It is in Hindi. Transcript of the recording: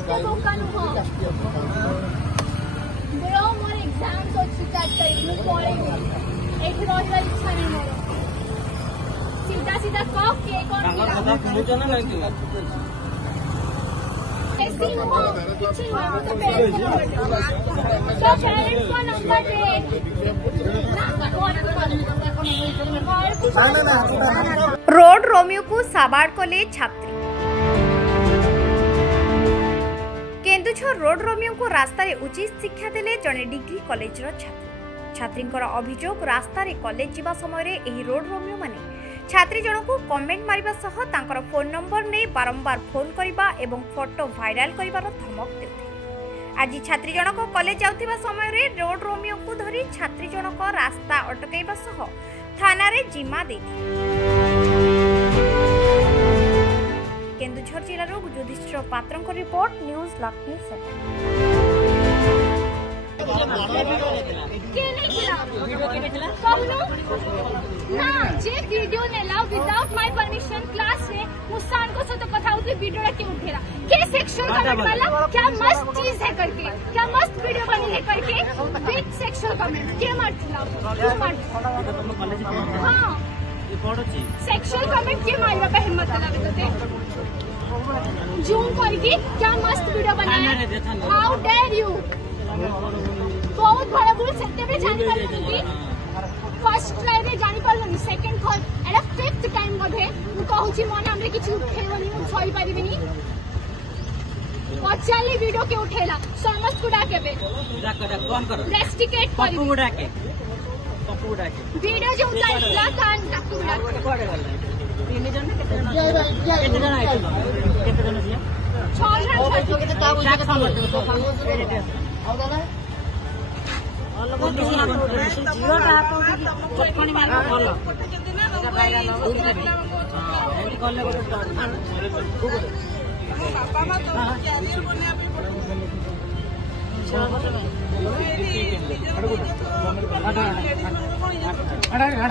ଏତେ ବୋକା ନୁହଁ। ବେଳ ମୋର ଏକ୍ସାମ୍ସ ଅଛି 4 ତାରିଖ, ମୁଁ ପଳେଇବି। ଏଠି ରହିବାର ଇଚ୍ଛା ନାହିଁ ମୋର। सीधा सीधा कह के कौन किया मुझे ना नहीं किया ऐसी हुआ किसी हुआ तो पेरेंट्स को नंबर दे रोड रोमियो को साबाड़ कले छात्री। केन्दुझर रोड रोमियो को रास्ता रे उचित शिक्षा देले जने डिग्री कॉलेज रो छात्री। छात्रींकर अभियोग रास्ता रे कॉलेज जीवा समय रे एही रोड रोमियो माने छात्री जनक कमेंट मारिबा सह तांकर फोन नंबर ने बारंबार फोन करिबा एवं फोटो भाइराल करिबार धमक देउथे। आज छात्री जनक कॉलेज जाउथिबा समय रे रोड रोमियो को धरी छात्री जनक रास्ता अटकाइबा सह थाना रे जिम्मा देथि। केन्दुझर जिल्लार युधिष्ठिर पात्रଙ୍କ रिपोर्ट न्यूज लक्ष्मी 7। जे वीडियो नेला विदाउट माय परमिशन क्लास रे मुस्कान को सतो कथा उठी वीडियो के उठेला के सेक्सुअल कमेंट वाला क्या मस्त चीज है करके, क्या मस्त वीडियो बनी है करके विद सेक्सुअल कमेंट के मारथिला हां ये पड़ो छी सेक्सुअल कमेंट के मारबा पे हिम्मत लागे तते जूम करके क्या मस्त वीडियो बनाया। हाउ डेयर यू बहुत बड़ा भूल सत्य में जानि पारलनी फर्स्ट लाइन रे जानि पारलनी सेकंड कॉल एटा फिफ्थ टाइम मध्ये मु कहूची मन हमरे किछि उठेबनी मु छई परिबिनी पचाली वीडियो के उठेला समस्त कुडा केबे कौन करो रेस्टिकेट करी पप्पू के वीडियो जो उतारला कान टाकू उड़ा कोडे वाला तीन जन ने केते जन आइतो केते जन दिया 6 जन बापा